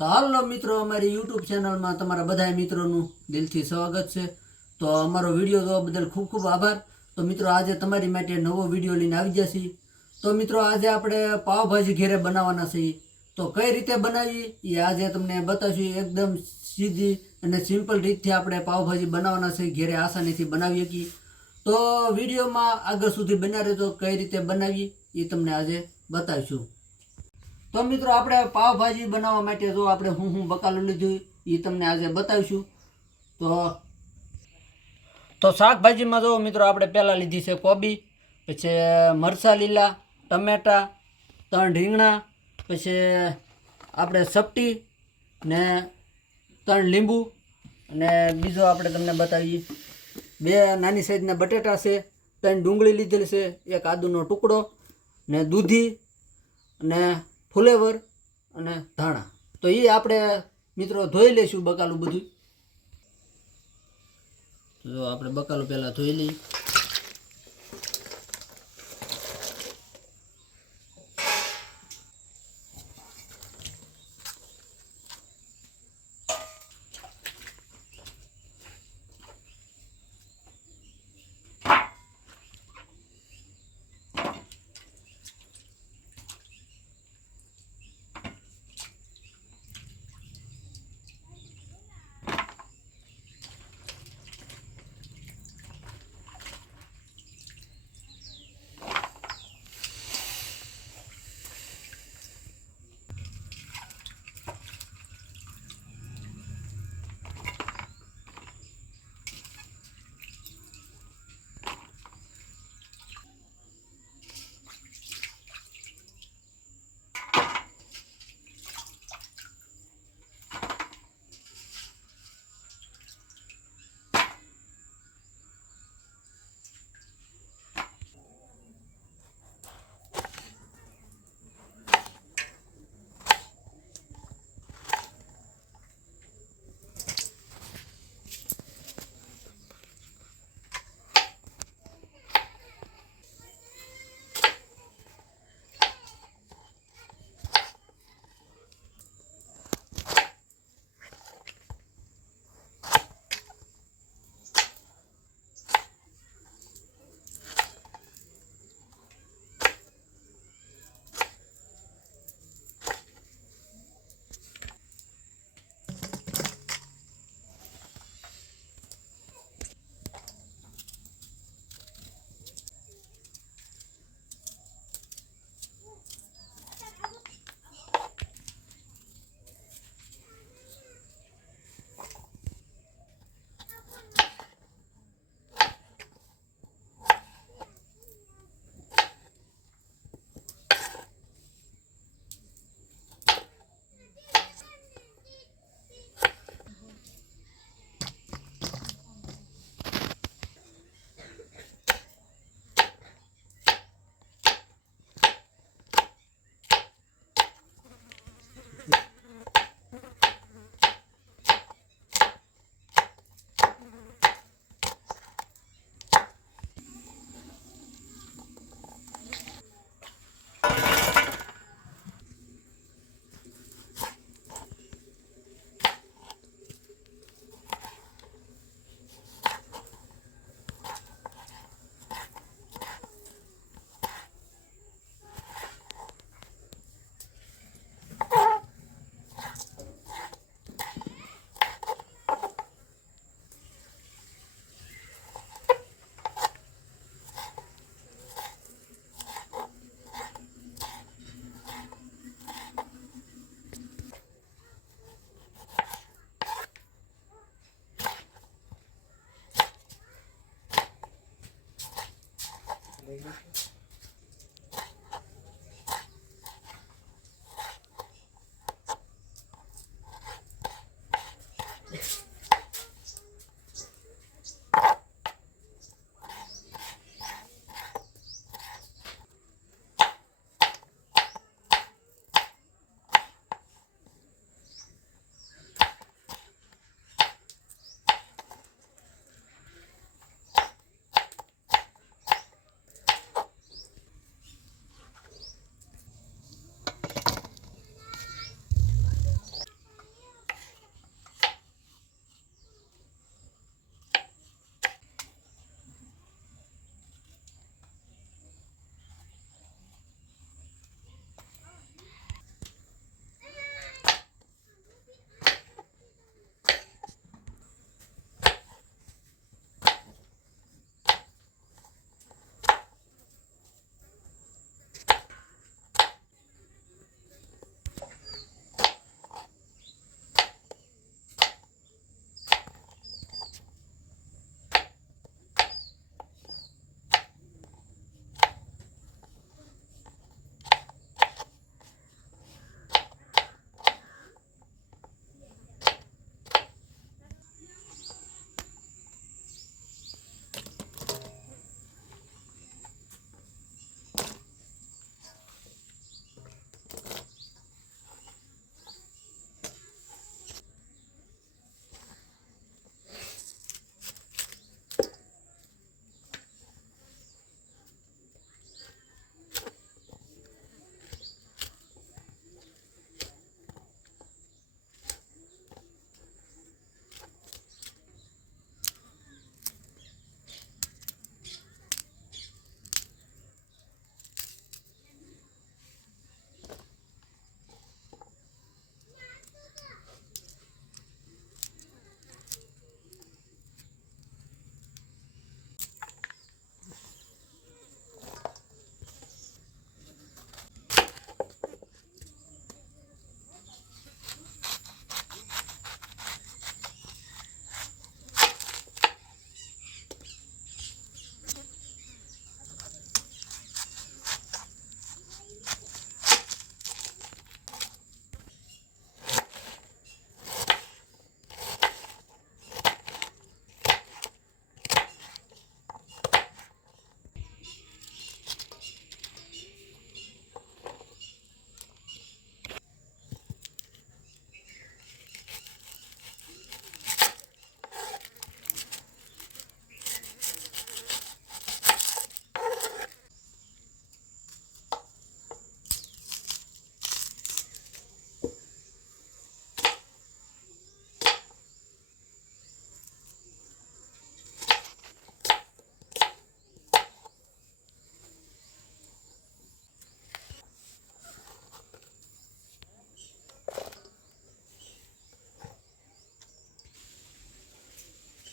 તો હાલો મિત્રો, અમારી યુટ્યુબ ચેનલમાં તમારા બધા મિત્રોનું દિલથી સ્વાગત છે। તો અમારો વિડીયો જોવા બદલ ખૂબ ખૂબ આભાર। તો મિત્રો, આજે તમારી માટે નવો વિડીયો લઈને આવી ગયા છીએ। તો મિત્રો, આજે આપણે પાવભાજી ઘરે બનાવવાના છીએ। તો કઈ રીતે બનાવી એ આજે તમને બતાવીશું। એકદમ સીધી અને સિમ્પલ રીતથી આપણે પાવભાજી બનાવવાના છે, ઘરે આસાનીથી બનાવી શકીએ। તો વિડીયોમાં આગળ સુધી બન્યા રહેજો, કઈ રીતે બનાવી એ તમને આજે બતાવીશું। તો મિત્રો, આપણે પાવભાજી બનાવવા માટે જો આપણે હું બકાલું લીધું એ તમને આજે બતાવીશું। તો શાકભાજીમાં જો મિત્રો, આપણે પહેલાં લીધી છે કોબી, પછી મરચાં લીલા, ટમેટા, 3 રીંગણા, પછી આપણે સપટી ને 3 લીંબુ, અને બીજો આપણે તમને બતાવીએ 2 નાની સાઈઝના બટેટા છે, 3 ડુંગળી લીધેલી છે, 1 આદુનો ટુકડો ને દૂધી અને ફ્લેવર અને ધાણા। તો એ આપણે મિત્રો ધોઈ લઈશું બકાલું બધું। જો આપણે બકાલું પહેલાં ધોઈ લઈએ।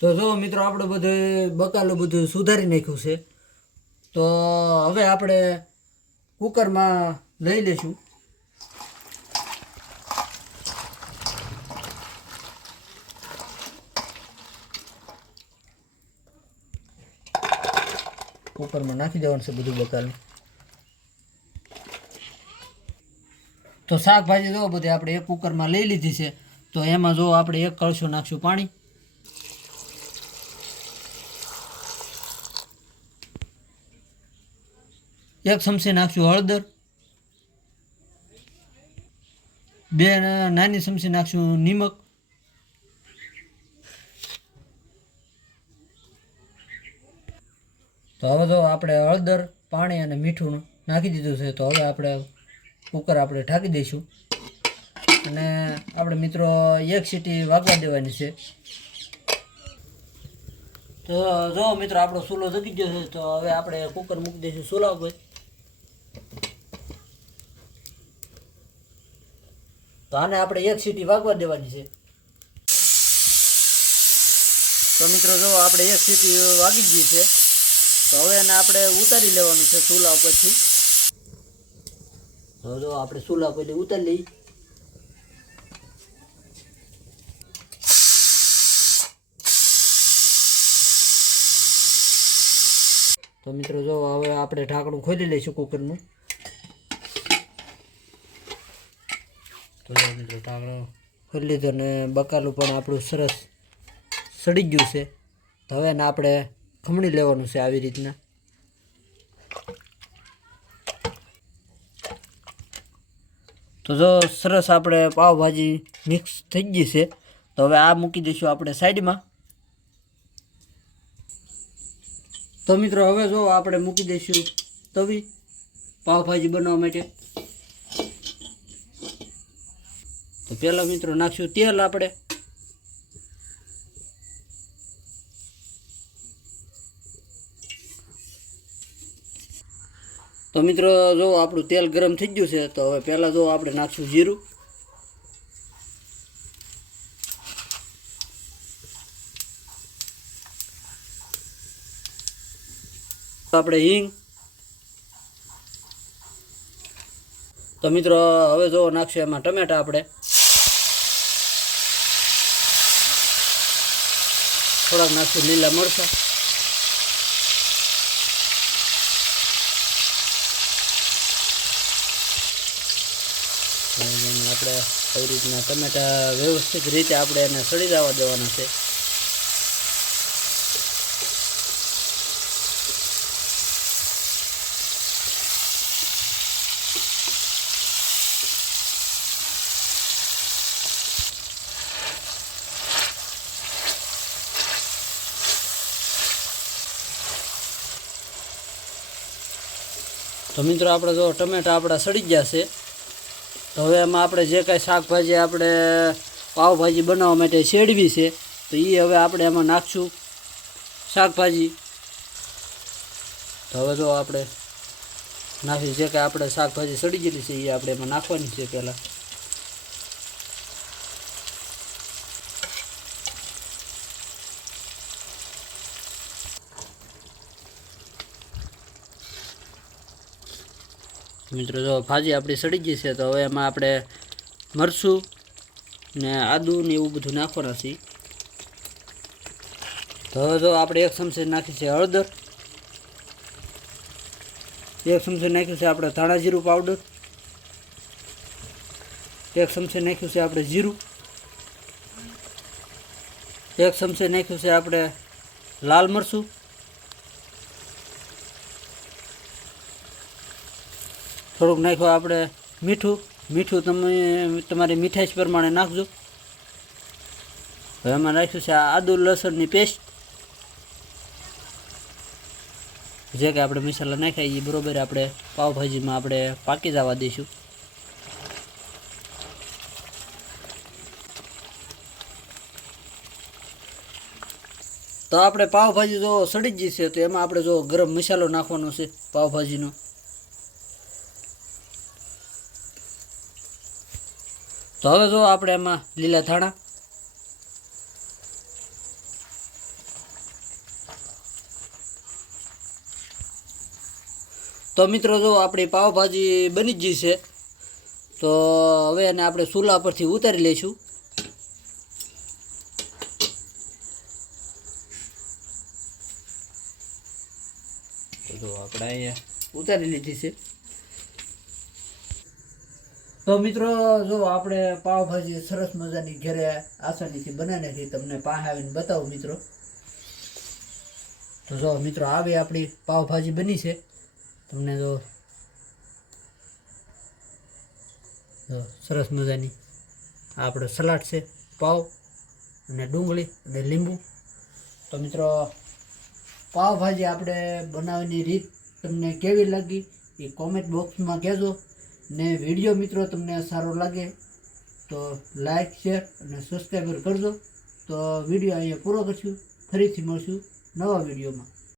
તો જો મિત્રો આપણે બધું બકાલું બધું સુધારી નાખ્યું છે. તો હવે આપણે કુકરમાં લઈ લઈશું. કુકરમાં નાખી દેવાનું છે બધું બકાલું. તો શાકભાજી જો બધી આપણે એક કુકરમાં લઈ લીધી છે. તો એમાં જો આપણે એક કળશો નાખશું પાણી, એક ચમચી નાખશું હળદર, 2 નાની ચમચી નાખશું નિમક, તો હવે જો આપણે હળદર, પાણી અને મીઠું નાખી દીધું છે. તો હવે આપણે કુકર આપણે ઢાંકી દઈશું અને આપણે મિત્રો એક સીટી વાગવા દેવાની છે. તો જો મિત્રો આપણો ચૂલો જગી ગયો છે. તો હવે આપણે કુકર મૂકી દઈશું ચૂલા ઉપર. તો આને આપણે એક સીટી વાગવા દેવાની છે. તો મિત્રો જો આપણે એક સીટી વાગી ગઈ છે. તો હવે એને આપણે ઉતારી લેવાનું છે ચૂલા ઉપરથી. તો જો આપણે ચૂલા ઉપરથી ઉતારી લઈ. તો મિત્રો જો હવે આપણે ઢાંકણું ખોલી લઈશું કુકરનું. તો મિત્રો ઢાંકણું ખોલી લીધું અને બકાલું પણ આપણું સરસ સડી ગયું છે. તો હવે એને આપણે ખમણી લેવાનું છે આવી રીતના. તો જો સરસ આપણે પાવભાજી મિક્સ થઈ ગઈ છે. તો હવે આ મૂકી દઈશું આપણે સાઈડમાં. તો મિત્રો હવે જો આપણે મૂકી દઈશું તવી પાવભાજી બનાવવા માટે. તો પહેલાં મિત્રો નાખશું તેલ આપણે. તો મિત્રો જો આપણું તેલ ગરમ થઈ ગયું છે. તો હવે પહેલાં જો આપણે નાખશું જીરું, આપણે હિંગ. તો મિત્રો હવે જો નાખશું એમાં ટમેટા આપણે, થોડાક નાખશું લીલા મરચાં, આપણે આવી રીતના ટમેટા વ્યવસ્થિત રીતે આપણે એને સળી જવા દેવાના છે. તો મિત્રો આપણે જો ટમેટા આપણા સડી ગયા છે. તો હવે એમાં આપણે જે કાંઈ શાકભાજી આપણે પાવભાજી બનાવવા માટે શેડવી છે. તો એ હવે આપણે એમાં નાખશું શાકભાજી. તો હવે જો આપણે નાખી જે કાંઈ આપણે શાકભાજી સડી ગયેલી છે એ આપણે એમાં નાખવાની છે પહેલાં. મિત્રો જો ભાજી આપણી સડી ગઈ છે. તો હવે એમાં આપણે મરચું ને આદું ને એવું બધું નાખવાના છે. તો હવે જો આપણે એક ચમચી નાખી છે હળદર, એક ચમચી નાખ્યું છે આપણે ધાણા જીરું પાવડર, એક ચમચી નાખ્યું છે આપણે જીરું, એક ચમચી નાખ્યું છે આપણે લાલ મરચું, થોડુંક નાખ્યું આપણે મીઠું. મીઠું તમે તમારી મીઠાઈ પ્રમાણે નાખજો. હવે એમાં નાખ્યું છે આદુ લસણની પેસ્ટ. જે કે આપણે મસાલા નાખ્યા એ બરોબર આપણે પાવભાજીમાં આપણે પાકી જવા દઈશું. તો આપણે પાવભાજી જો સડી જ છે. તો એમાં આપણે જો ગરમ મસાલો નાખવાનો છે પાવભાજીનો. તો હવે જો આપણે એમાં લીલા ધાણા, તો મિત્રો જો આપણી પાવભાજી બની જ ગઈ છે, તો હવે એને આપણે ચૂલા પરથી ઉતારી લઈશું. તો આપણે અહીંયા ઉતારી લીધી છે. તો મિત્રો જો આપણે પાવભાજી સરસ મજાની ઘરે આસાનીથી બનાવી નાખી, તમને પાસે આવીને બતાવું મિત્રો. તો જો મિત્રો આવી આપણી પાવભાજી બની છે. તમને જો સરસ મજાની આપણે સલાડ છે, પાવ અને ડુંગળી અને લીંબુ. તો મિત્રો પાવભાજી આપણે બનાવવાની રીત તમને કેવી લાગી એ કોમેન્ટ બોક્સમાં કહેજો. ને વિડીયો મિત્રો તમને સારો લાગે તો લાઈક, શેર અને સબસ્ક્રાઈબર કરજો. તો વિડીયો અહીંયા પૂરો કરશું. ફરીથી મળશું નવા વિડીયોમાં.